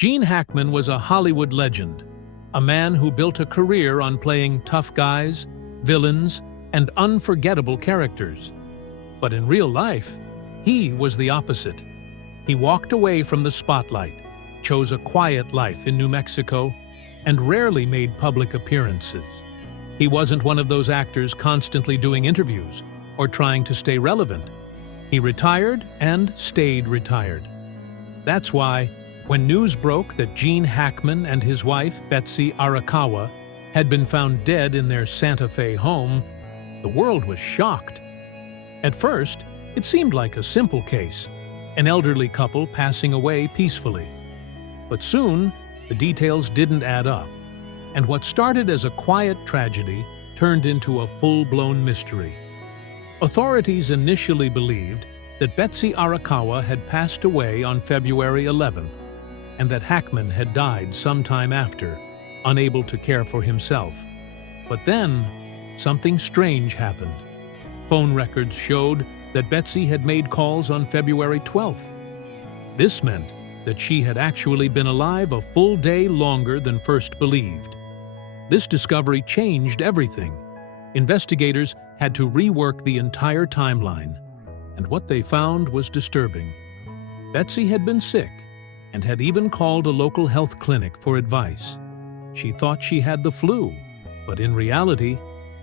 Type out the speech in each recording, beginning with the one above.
Gene Hackman was a Hollywood legend, a man who built a career on playing tough guys, villains, and unforgettable characters. But in real life, he was the opposite. He walked away from the spotlight, chose a quiet life in New Mexico, and rarely made public appearances. He wasn't one of those actors constantly doing interviews or trying to stay relevant. He retired and stayed retired. That's why, when news broke that Gene Hackman and his wife, Betsy Arakawa, had been found dead in their Santa Fe home, the world was shocked. At first, it seemed like a simple case, an elderly couple passing away peacefully. But soon, the details didn't add up, and what started as a quiet tragedy turned into a full-blown mystery. Authorities initially believed that Betsy Arakawa had passed away on February 11th, and that Hackman had died sometime after, unable to care for himself. But then, something strange happened. Phone records showed that Betsy had made calls on February 12th. This meant that she had actually been alive a full day longer than first believed. This discovery changed everything. Investigators had to rework the entire timeline, and what they found was disturbing. Betsy had been sick and had even called a local health clinic for advice. She thought she had the flu, but in reality,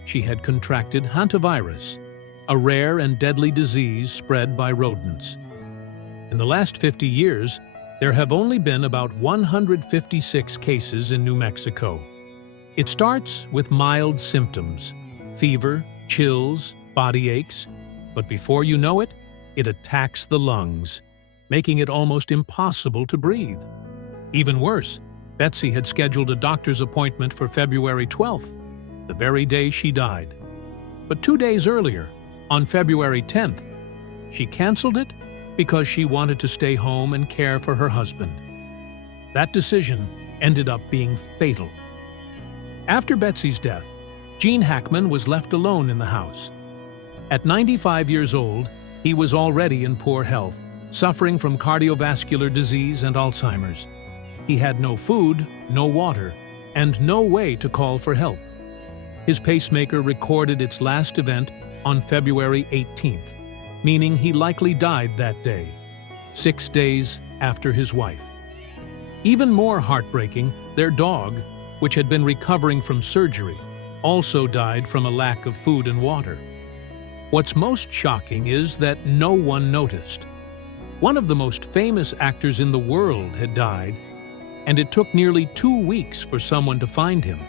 she had contracted hantavirus, a rare and deadly disease spread by rodents. In the last 50 years, there have only been about 156 cases in New Mexico. It starts with mild symptoms, fever, chills, body aches, but before you know it, it attacks the lungs, making it almost impossible to breathe. Even worse, Betsy had scheduled a doctor's appointment for February 12th, the very day she died. But 2 days earlier, on February 10th, she canceled it because she wanted to stay home and care for her husband. That decision ended up being fatal. After Betsy's death, Gene Hackman was left alone in the house. At 95 years old, he was already in poor health, suffering from cardiovascular disease and Alzheimer's. He had no food, no water, and no way to call for help. His pacemaker recorded its last event on February 18th, meaning he likely died that day, 6 days after his wife. Even more heartbreaking, their dog, which had been recovering from surgery, also died from a lack of food and water. What's most shocking is that no one noticed. One of the most famous actors in the world had died, and it took nearly 2 weeks for someone to find him.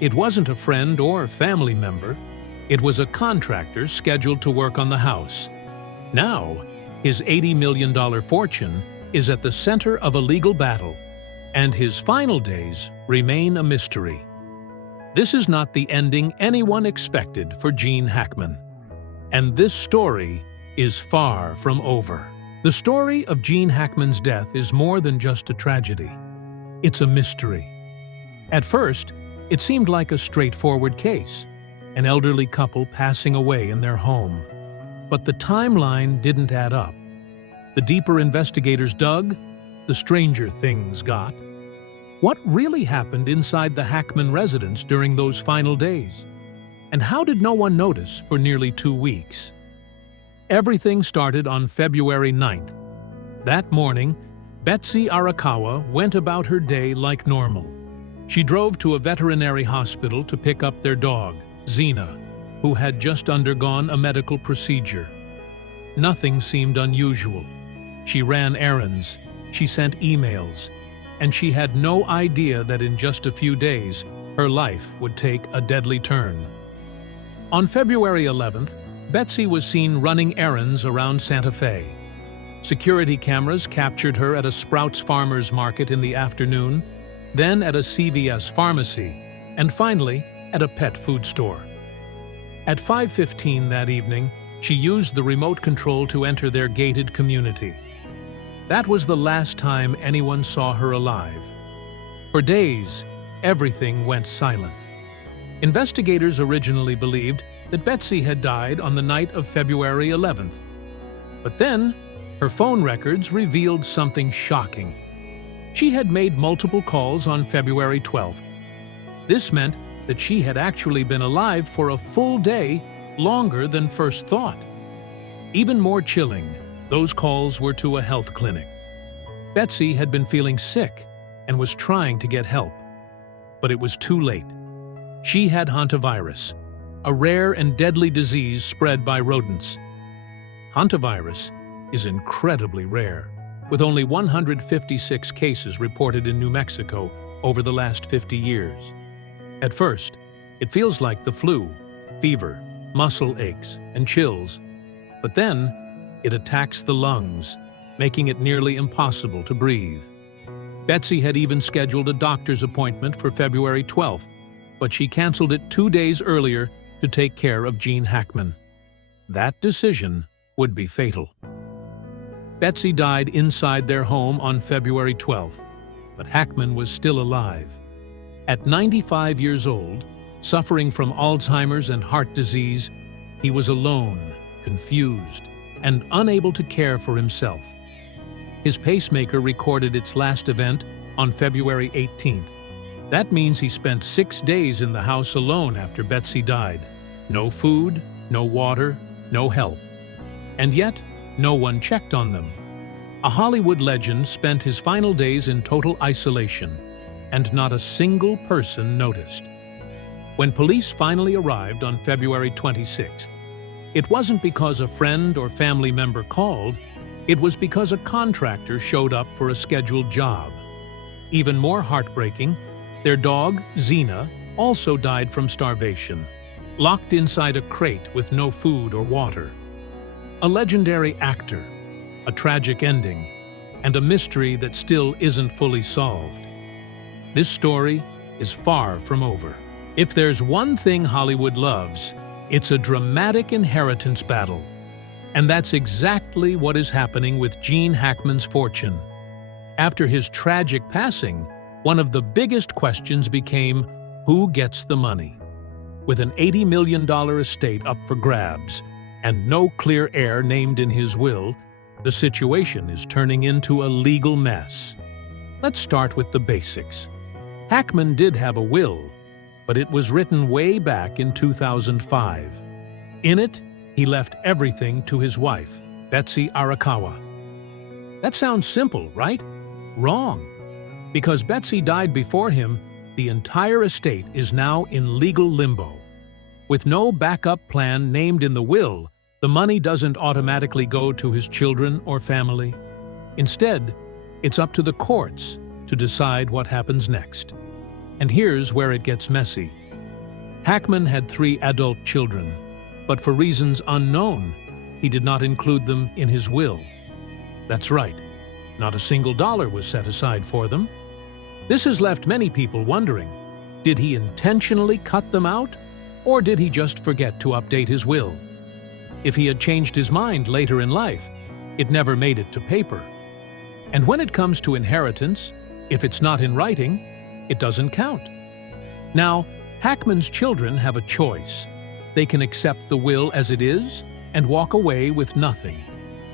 It wasn't a friend or family member. It was a contractor scheduled to work on the house. Now, his $80 million fortune is at the center of a legal battle, and his final days remain a mystery. This is not the ending anyone expected for Gene Hackman. And this story is far from over. The story of Gene Hackman's death is more than just a tragedy. It's a mystery. At first, it seemed like a straightforward case, an elderly couple passing away in their home. But the timeline didn't add up. The deeper investigators dug, the stranger things got. What really happened inside the Hackman residence during those final days? And how did no one notice for nearly 2 weeks? Everything started on February 9th. That morning, Betsy Arakawa went about her day like normal. She drove to a veterinary hospital to pick up their dog, Xena, who had just undergone a medical procedure. Nothing seemed unusual. She ran errands, she sent emails, and she had no idea that in just a few days, her life would take a deadly turn. On February 11th, Betsy was seen running errands around Santa Fe. Security cameras captured her at a Sprouts Farmers Market in the afternoon, then at a CVS pharmacy, and finally at a pet food store. At 5:15 that evening, she used the remote control to enter their gated community. That was the last time anyone saw her alive. For days, everything went silent. Investigators originally believed that Betsy had died on the night of February 11th. But then, her phone records revealed something shocking. She had made multiple calls on February 12th. This meant that she had actually been alive for a full day, longer than first thought. Even more chilling, those calls were to a health clinic. Betsy had been feeling sick and was trying to get help. But it was too late. She had hantavirus, a rare and deadly disease spread by rodents. Hantavirus is incredibly rare, with only 156 cases reported in New Mexico over the last 50 years. At first, it feels like the flu, fever, muscle aches, and chills. But then, it attacks the lungs, making it nearly impossible to breathe. Betsy had even scheduled a doctor's appointment for February 12th, but she canceled it 2 days earlier to take care of Gene Hackman. That decision would be fatal. Betsy died inside their home on February 12th, but Hackman was still alive. At 95 years old, suffering from Alzheimer's and heart disease, he was alone, confused, and unable to care for himself. His pacemaker recorded its last event on February 18th. That means he spent 6 days in the house alone after Betsy died. No food, no water, no help. And yet, no one checked on them. A Hollywood legend spent his final days in total isolation, and not a single person noticed. When police finally arrived on February 26th, it wasn't because a friend or family member called, it was because a contractor showed up for a scheduled job. Even more heartbreaking, their dog, Xena, also died from starvation, locked inside a crate with no food or water. A legendary actor, a tragic ending, and a mystery that still isn't fully solved. This story is far from over. If there's one thing Hollywood loves, it's a dramatic inheritance battle. And that's exactly what is happening with Gene Hackman's fortune. After his tragic passing, one of the biggest questions became, who gets the money? With an $80 million estate up for grabs, and no clear heir named in his will, the situation is turning into a legal mess. Let's start with the basics. Hackman did have a will, but it was written way back in 2005. In it, he left everything to his wife, Betsy Arakawa. That sounds simple, right? Wrong. Because Betsy died before him, the entire estate is now in legal limbo. With no backup plan named in the will, the money doesn't automatically go to his children or family. Instead, it's up to the courts to decide what happens next. And here's where it gets messy. Hackman had 3 adult children, but for reasons unknown, he did not include them in his will. That's right, not a single dollar was set aside for them. This has left many people wondering, did he intentionally cut them out, or did he just forget to update his will? If he had changed his mind later in life, it never made it to paper. And when it comes to inheritance, if it's not in writing, it doesn't count. Now, Hackman's children have a choice. They can accept the will as it is and walk away with nothing,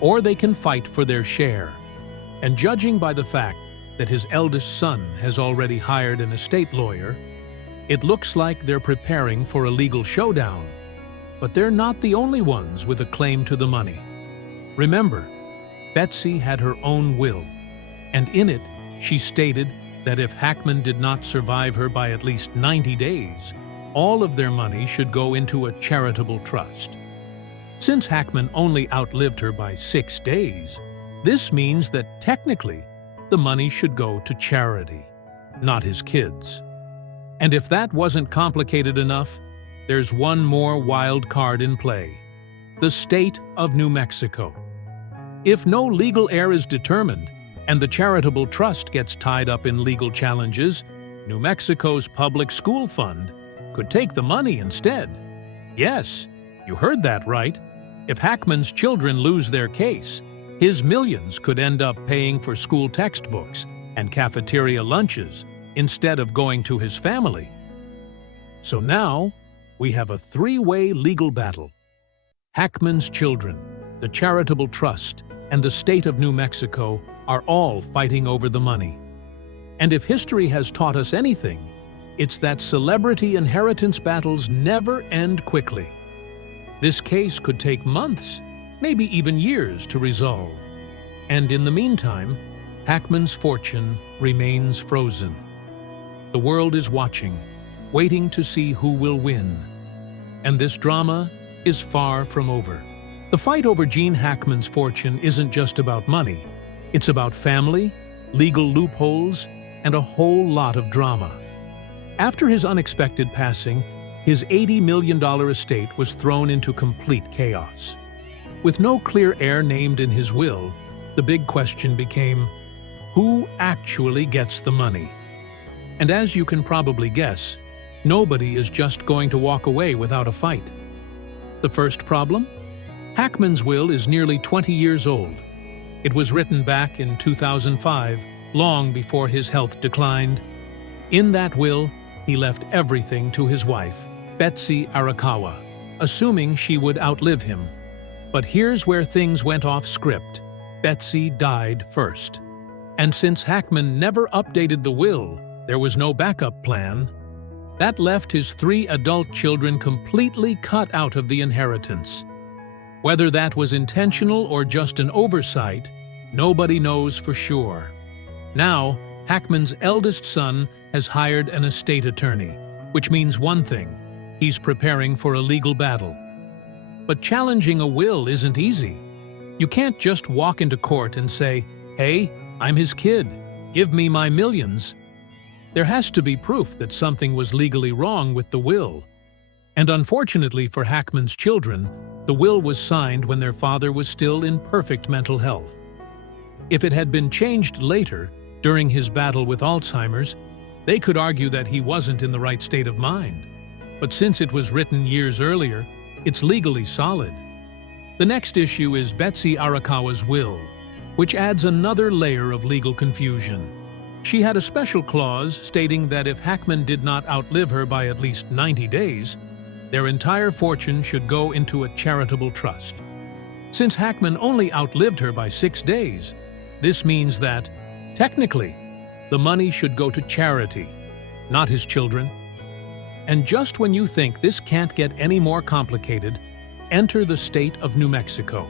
or they can fight for their share. And judging by the fact that his eldest son has already hired an estate lawyer, it looks like they're preparing for a legal showdown. But they're not the only ones with a claim to the money. Remember, Betsy had her own will, and in it, she stated that if Hackman did not survive her by at least 90 days, all of their money should go into a charitable trust. Since Hackman only outlived her by 6 days, this means that technically, the money should go to charity, not his kids. And if that wasn't complicated enough, there's one more wild card in play: the state of New Mexico. If no legal heir is determined, and the charitable trust gets tied up in legal challenges, New Mexico's public school fund could take the money instead. Yes, you heard that right. If Hackman's children lose their case, his millions could end up paying for school textbooks and cafeteria lunches instead of going to his family. So now, we have a 3-way legal battle. Hackman's children, the charitable trust, and the state of New Mexico are all fighting over the money. And if history has taught us anything, it's that celebrity inheritance battles never end quickly. This case could take months, maybe even years to resolve. And in the meantime, Hackman's fortune remains frozen. The world is watching, waiting to see who will win. And this drama is far from over. The fight over Gene Hackman's fortune isn't just about money. It's about family, legal loopholes, and a whole lot of drama. After his unexpected passing, his $80 million estate was thrown into complete chaos. With no clear heir named in his will, the big question became, who actually gets the money? And as you can probably guess, nobody is just going to walk away without a fight. The first problem? Hackman's will is nearly 20 years old. It was written back in 2005, long before his health declined. In that will, he left everything to his wife, Betsy Arakawa, assuming she would outlive him. But here's where things went off script. Betsy died first. And since Hackman never updated the will, there was no backup plan. That left his 3 adult children completely cut out of the inheritance. Whether that was intentional or just an oversight, nobody knows for sure. Now, Hackman's eldest son has hired an estate attorney, which means one thing: he's preparing for a legal battle. But challenging a will isn't easy. You can't just walk into court and say, "Hey, I'm his kid. Give me my millions." There has to be proof that something was legally wrong with the will. And unfortunately for Hackman's children, the will was signed when their father was still in perfect mental health. If it had been changed later, during his battle with Alzheimer's, they could argue that he wasn't in the right state of mind. But since it was written years earlier, it's legally solid. The next issue is Betsy Arakawa's will, which adds another layer of legal confusion. She had a special clause stating that if Hackman did not outlive her by at least 90 days, their entire fortune should go into a charitable trust. Since Hackman only outlived her by 6 days, this means that, technically, the money should go to charity, not his children. And just when you think this can't get any more complicated, enter the state of New Mexico.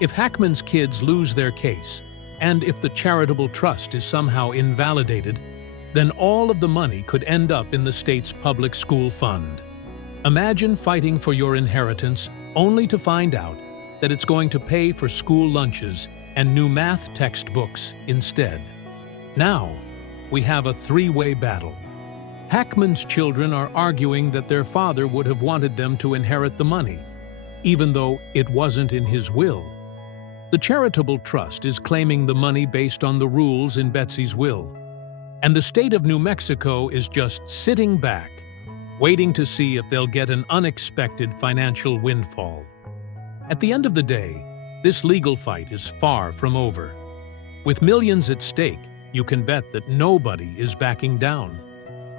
If Hackman's kids lose their case, and if the charitable trust is somehow invalidated, then all of the money could end up in the state's public school fund. Imagine fighting for your inheritance only to find out that it's going to pay for school lunches and new math textbooks instead. Now, we have a 3-way battle. Hackman's children are arguing that their father would have wanted them to inherit the money, even though it wasn't in his will. The charitable trust is claiming the money based on the rules in Betsy's will. And the state of New Mexico is just sitting back, waiting to see if they'll get an unexpected financial windfall. At the end of the day, this legal fight is far from over. With millions at stake, you can bet that nobody is backing down.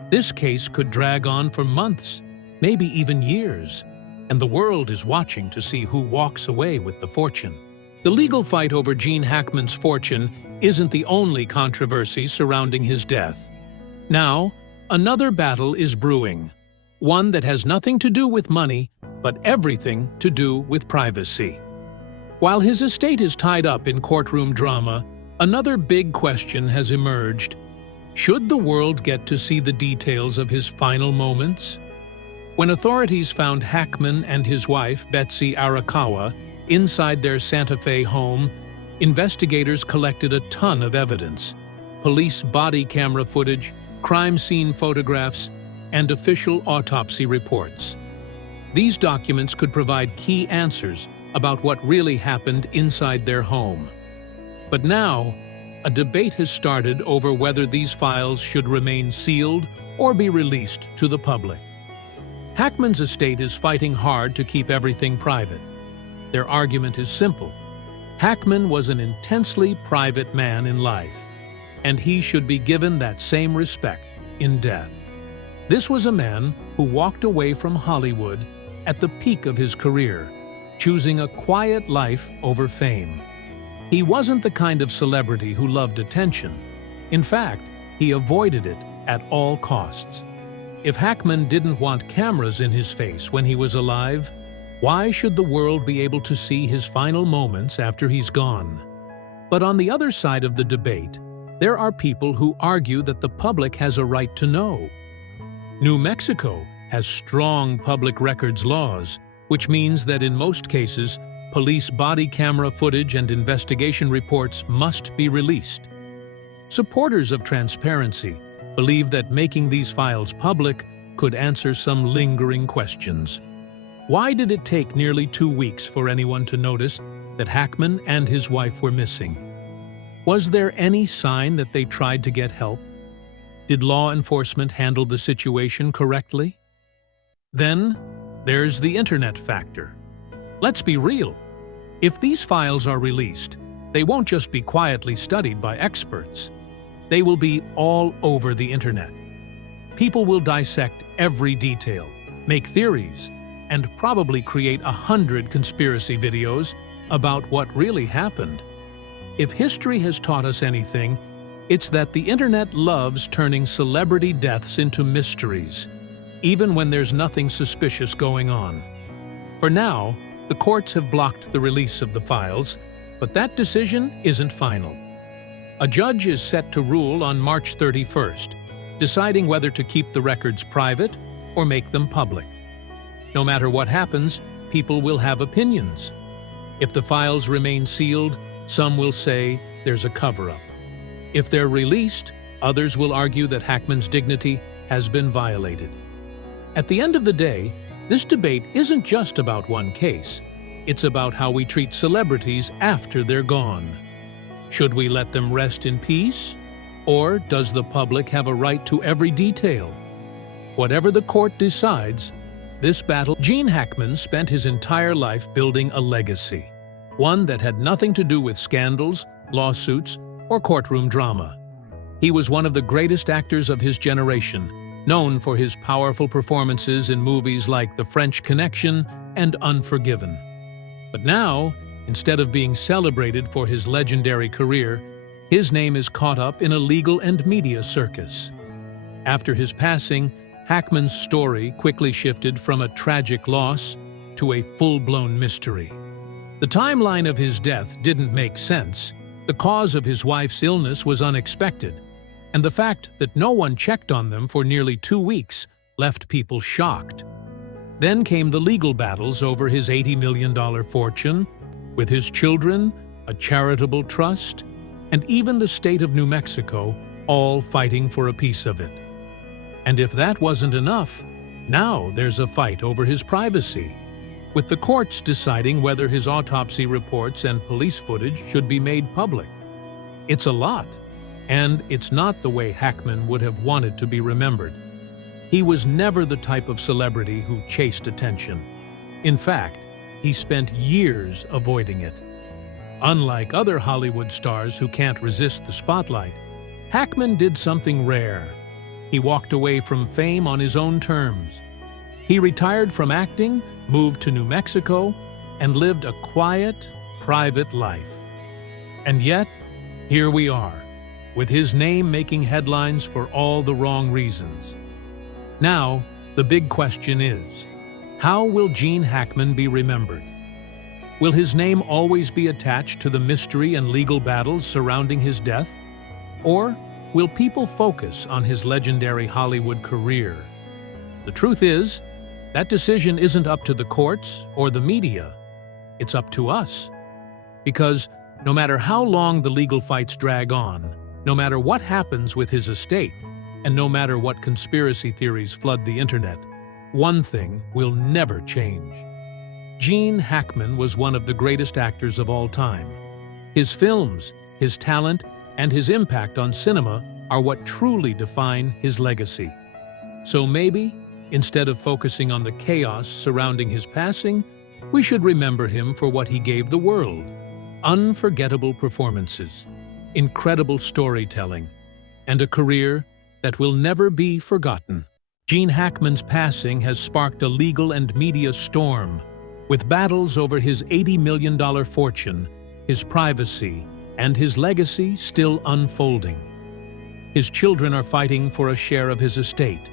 This case could drag on for months, maybe even years, and the world is watching to see who walks away with the fortune. The legal fight over Gene Hackman's fortune isn't the only controversy surrounding his death. Now, another battle is brewing, one that has nothing to do with money, but everything to do with privacy. While his estate is tied up in courtroom drama, another big question has emerged. Should the world get to see the details of his final moments? When authorities found Hackman and his wife, Betsy Arakawa, inside their Santa Fe home, investigators collected a ton of evidence: police body camera footage, crime scene photographs, and official autopsy reports. These documents could provide key answers about what really happened inside their home. But now, a debate has started over whether these files should remain sealed or be released to the public. Hackman's estate is fighting hard to keep everything private. Their argument is simple. Hackman was an intensely private man in life, and he should be given that same respect in death. This was a man who walked away from Hollywood at the peak of his career, choosing a quiet life over fame. He wasn't the kind of celebrity who loved attention. In fact, he avoided it at all costs. If Hackman didn't want cameras in his face when he was alive, why should the world be able to see his final moments after he's gone? But on the other side of the debate, there are people who argue that the public has a right to know. New Mexico has strong public records laws, which means that in most cases, police body camera footage and investigation reports must be released. Supporters of transparency believe that making these files public could answer some lingering questions. Why did it take nearly 2 weeks for anyone to notice that Hackman and his wife were missing? Was there any sign that they tried to get help? Did law enforcement handle the situation correctly? Then, there's the internet factor. Let's be real. If these files are released, they won't just be quietly studied by experts. They will be all over the internet. People will dissect every detail, make theories, and probably create 100 conspiracy videos about what really happened. If history has taught us anything, it's that the internet loves turning celebrity deaths into mysteries, even when there's nothing suspicious going on. For now, the courts have blocked the release of the files, but that decision isn't final. A judge is set to rule on March 31st, deciding whether to keep the records private or make them public. No matter what happens, people will have opinions. If the files remain sealed, some will say there's a cover-up. If they're released, others will argue that Hackman's dignity has been violated. At the end of the day, this debate isn't just about one case. It's about how we treat celebrities after they're gone. Should we let them rest in peace? Or does the public have a right to every detail? Whatever the court decides, this battle, Gene Hackman spent his entire life building a legacy, one that had nothing to do with scandals, lawsuits, or courtroom drama. He was one of the greatest actors of his generation, known for his powerful performances in movies like The French Connection and Unforgiven. But now, instead of being celebrated for his legendary career, his name is caught up in a legal and media circus. After his passing, Hackman's story quickly shifted from a tragic loss to a full-blown mystery. The timeline of his death didn't make sense. The cause of his wife's illness was unexpected, and the fact that no one checked on them for nearly 2 weeks left people shocked. Then came the legal battles over his $80 million fortune, with his children, a charitable trust, and even the state of New Mexico all fighting for a piece of it. And if that wasn't enough, now there's a fight over his privacy, with the courts deciding whether his autopsy reports and police footage should be made public. It's a lot, and it's not the way Hackman would have wanted to be remembered. He was never the type of celebrity who chased attention. In fact, he spent years avoiding it. Unlike other Hollywood stars who can't resist the spotlight, Hackman did something rare. He walked away from fame on his own terms. He retired from acting, moved to New Mexico, and lived a quiet, private life. And yet, here we are, with his name making headlines for all the wrong reasons. Now, the big question is, how will Gene Hackman be remembered? Will his name always be attached to the mystery and legal battles surrounding his death? Or will people focus on his legendary Hollywood career? The truth is, that decision isn't up to the courts or the media. It's up to us. Because no matter how long the legal fights drag on, no matter what happens with his estate, and no matter what conspiracy theories flood the internet, one thing will never change. Gene Hackman was one of the greatest actors of all time. His films, his talent, and his impact on cinema are what truly define his legacy. So maybe, instead of focusing on the chaos surrounding his passing, we should remember him for what he gave the world: unforgettable performances, incredible storytelling, and a career that will never be forgotten. Gene Hackman's passing has sparked a legal and media storm, with battles over his $80 million fortune, his privacy, and his legacy still unfolding. His children are fighting for a share of his estate,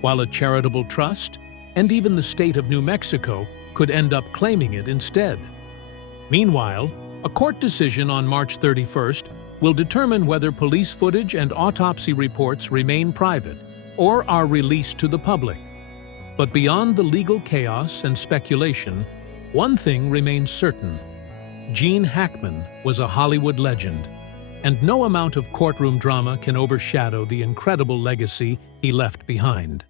while a charitable trust, and even the state of New Mexico, could end up claiming it instead. Meanwhile, a court decision on March 31st will determine whether police footage and autopsy reports remain private or are released to the public. But beyond the legal chaos and speculation, one thing remains certain. Gene Hackman was a Hollywood legend, and no amount of courtroom drama can overshadow the incredible legacy he left behind.